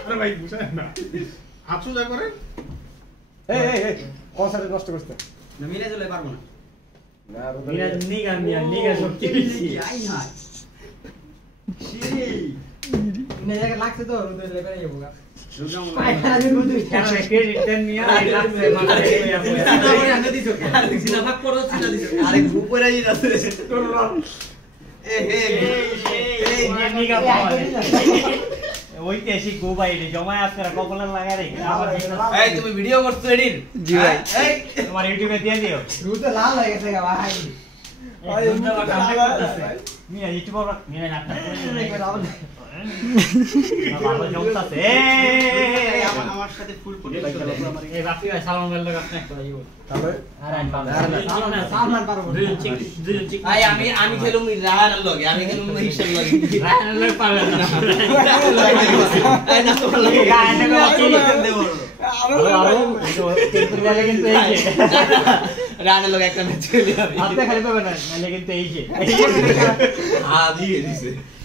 আরে ভাই বুঝায় না হাত সোজা করে এই কনসার্ট নষ্ট করতে না মিলে চলে পারবো না না মিরাজ নিগা শক্তি বেশি আই না সেই ইনে জায়গা লাগছে তো রুদে লেবে যাবো গা রুজাম পায়খানা দিব তুই কেন ক্রেডিট দেন মিয়া এই লাগছে মানে সিনা করে আনে দিছো সিনা ভাগ করো সিনা দিছো আরে উপরে আই যাচ্ছে এ হে এই নিগা পাওয়া ঐতিহাসিক গোবাইলে জমায় আপনারা কপালে লাগা রে এই তুমি ভিডিও করছো এডিট জি ভাই। এই তোমার ইউটিউবে দিয়ে দিও রুদে লাল হয়ে গেছে গা ভাই মিয়া ইউটিউব মিয়া নাটক ভালো জমতাছে আমার সাথে ফুল ফুল এই বাকি ভাই সালাম আলাইকুম আপনি একটা ইউ তাহলে সালমান পারবো দুজন চিক ভাই আমি খেলুম রাহানের লগে আমি খেলুম হিসাব লগে রায়না লই পাবেন না এই না তো ভালো লাগে গায়না গো কি দেব আরো কিন্তু বলে কিন্তু এই যে রাহানের লগে একটা ম্যাচ খেলি আমি আপনি খালি পাবেন না নালে কিন্তু এই যে দিয়ে দিছে